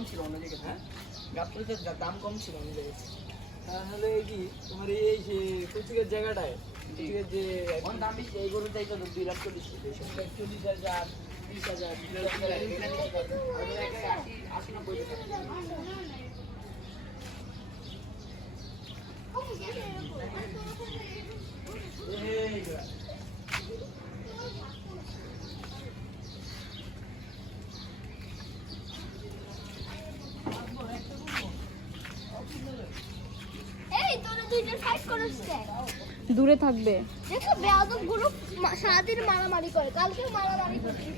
কম ছিল অন্য জায়গায়, হ্যাঁ গাবতলিতে দাম কম ছিল অন্য জায়গায়। তাহলে কি তোমার এই যে কুচিকের জায়গাটায় কুচিকের যে এখন দাম বেশি, এই গরু চাই তো 2 লাখ 40 40,000 30,000 80 90 দূরে থাকবে। দেখো বেয়াদব গুলো সারাদিন মারামারি করে, কালকে মারামারি করছিল।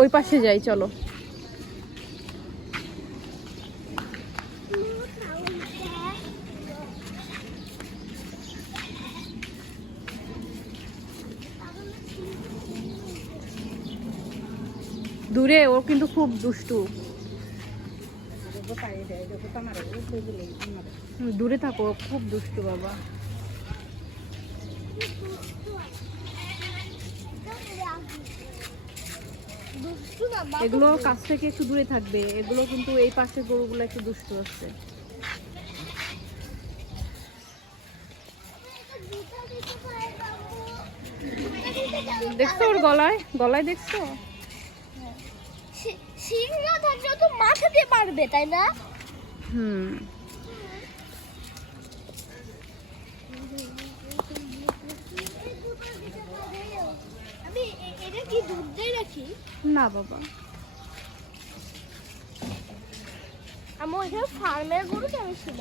ওই পাশে যাই চলো। দূরে ও কিন্তু খুব দুষ্টু। দূরে থাকো, খুব দুষ্টু বাবা। এগুলো কাছ থেকে একটু দূরে থাকবে, এগুলো কিন্তু এই পাশের গরুগুলো একটু দুষ্টু আছে। দেখছো ওর গলায় গলায় দেখছো? সিং না থাকলেও তো মাথা দিয়ে পারবে, তাই না? হুম। আমি এটা কি দুধ দিয়ে রাখি? না বাবা, আমার এখানে ফার্মের গরু কেমন ছিল?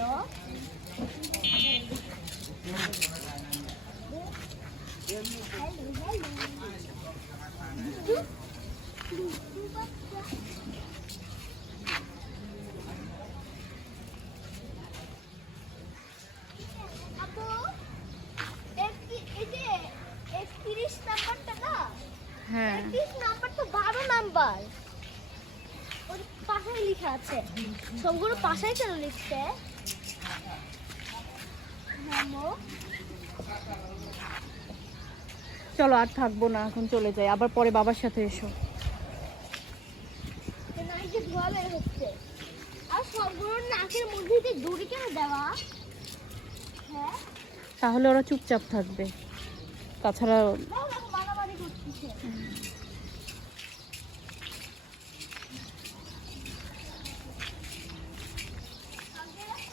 আপু 31 নাম্বারটা না? হ্যাঁ 31 নাম্বার তো 12 নাম্বার। ওর পাশে লেখা আছে। সবগুলো পাশেই কেন লিখছে? চলো আর থাকবো না, এখন চলে যাই, আবার পরে বাবার সাথে এসো। নাকে ধোয়া বের হচ্ছে, আর সবগুলো নাকের মধ্যে দিয়ে দড়ি কেন দেওয়া? হ্যাঁ তাহলে ওরা চুপচাপ থাকবে, তাছাড়া মারামারি করতেছে।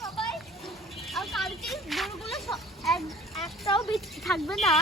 সবাই আর কালকে গরুগুলো একটাও থাকবে না।